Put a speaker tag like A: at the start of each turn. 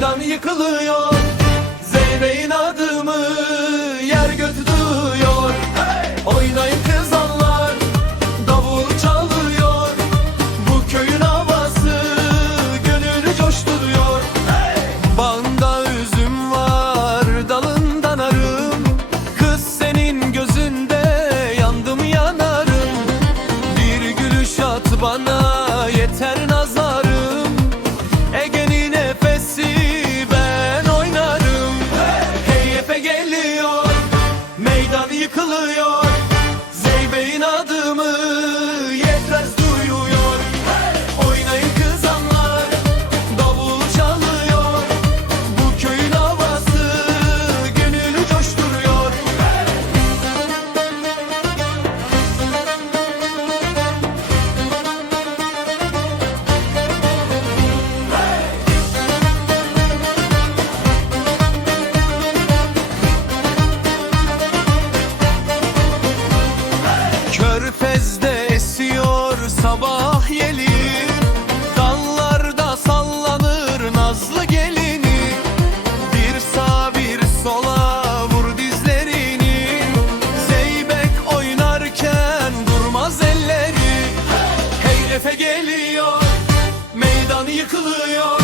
A: meydan yıkılıyor. Zeybe'in adımı yer Efe geliyor meydan yıkılıyor